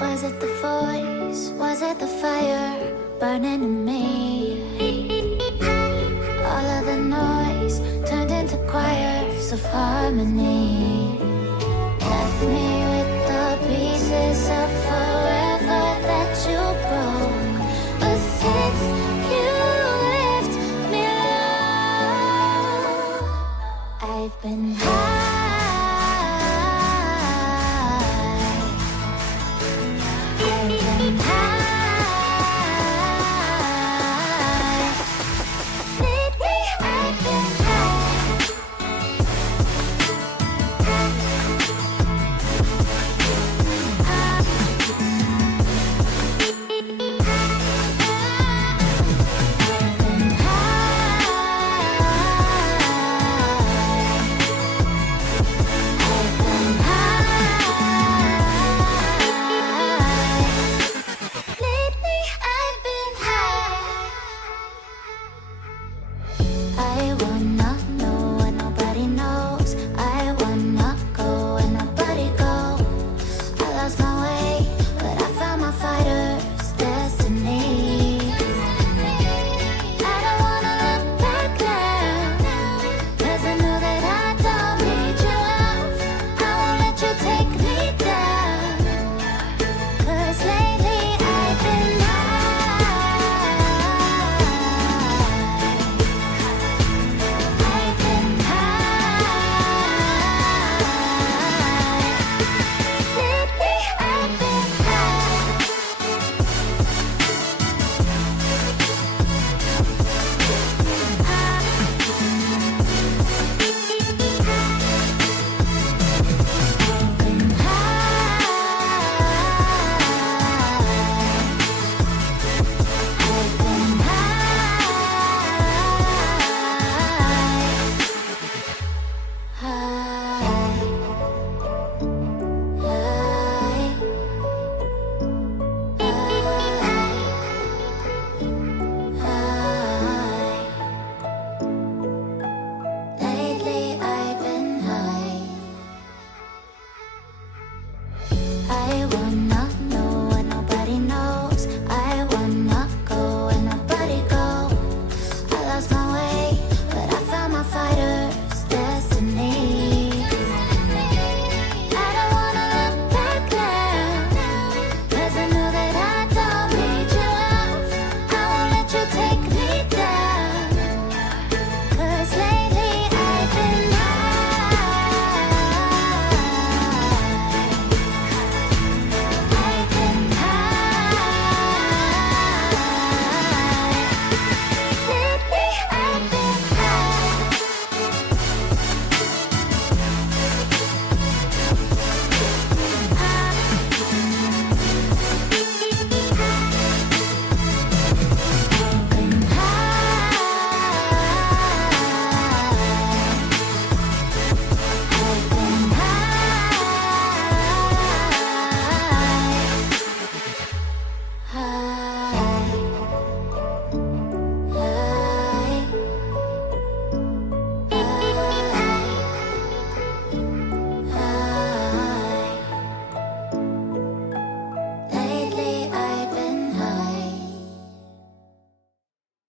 Was it the voice? Was it the fire burning in me? All of the noise turned into choirs of harmony. Left me with the pieces of forever that you broke. But since you left me alone, I've been high. I wanna know what nobody knows. I wanna go where nobody goes. I lost my way, but I found my fighter's destiny. I don't wanna look back now, 'cause I know that I don't need your love. I won't let you take me down, 'cause lately I've been I want